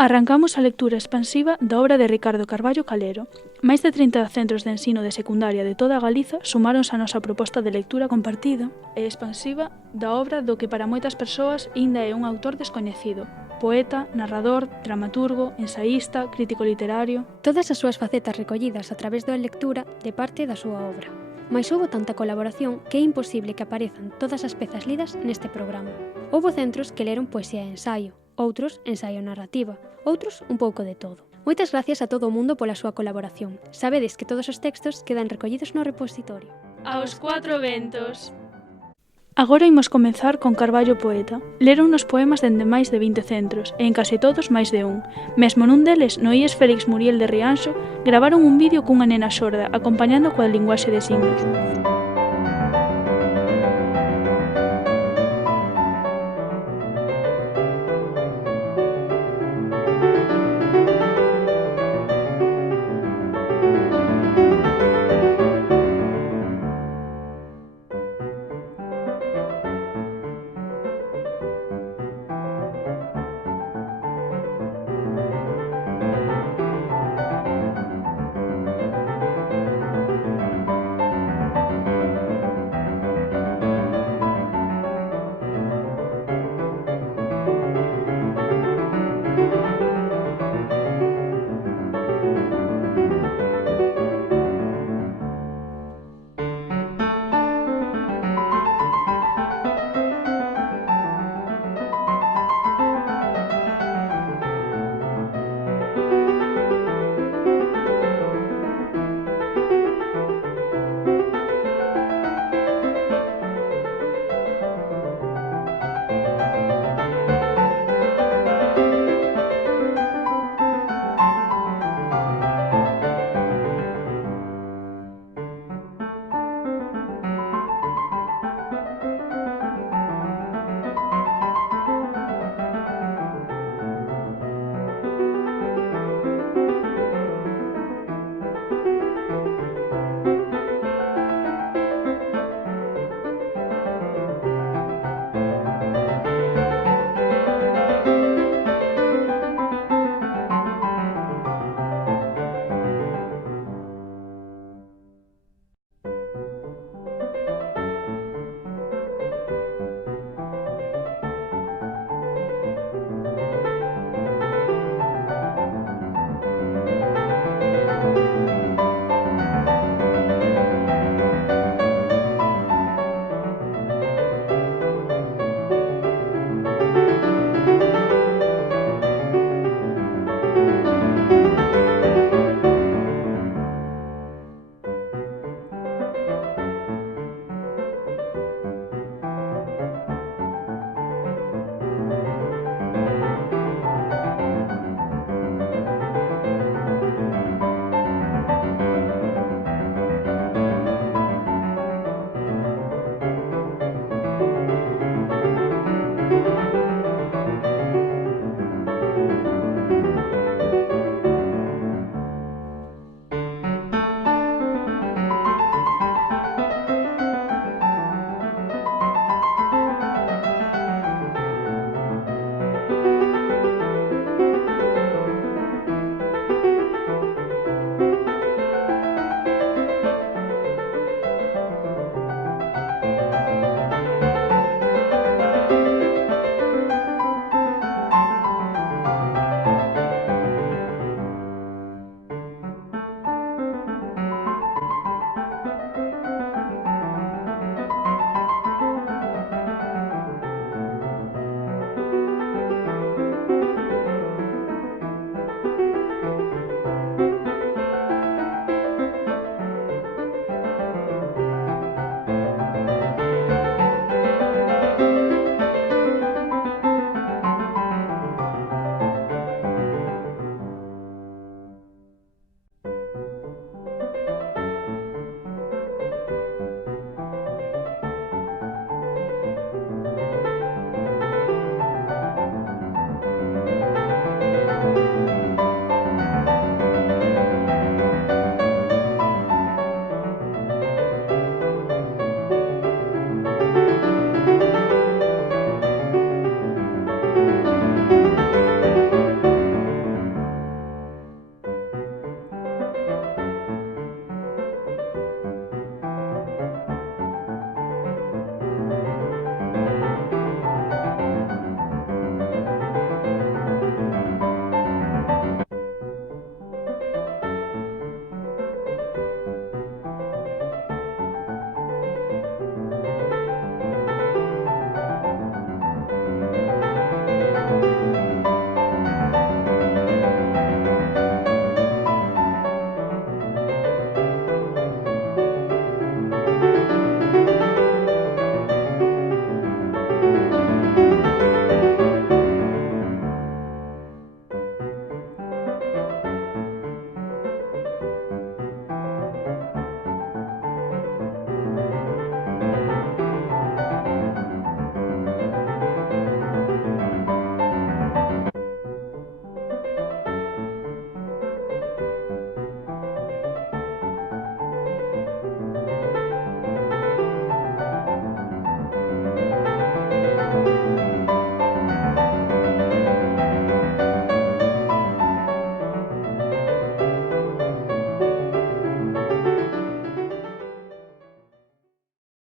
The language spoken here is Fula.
Arrancamos a lectura expansiva da obra de Ricardo Carballo Calero. Máis de 30 centros de ensino de secundaria de toda Galiza sumáronse á nosa proposta de lectura compartida e expansiva da obra do que para moitas persoas aínda é un autor descoñecido. Poeta, narrador, dramaturgo, ensaísta, crítico literario... Todas as súas facetas recollidas a través da lectura de parte da súa obra. Mais houbo tanta colaboración que é imposible que aparezan todas as pezas lidas neste programa. Houbo centros que leron poesía e ensaio, outros ensaio narrativa, outros un pouco de todo. Moitas gracias a todo o mundo pola súa colaboración. Sabedes que todos os textos quedan recollidos no repositorio. Aos 4 ventos. Agora imos comezar con Carballo Poeta. Leron nos poemas dende máis de 20 centros, e en case todos máis de un. Mesmo nun deles, no IES Félix Muriel de Rianxo, gravaron un vídeo cunha nena xorda, acompañando coa linguaxe de signos.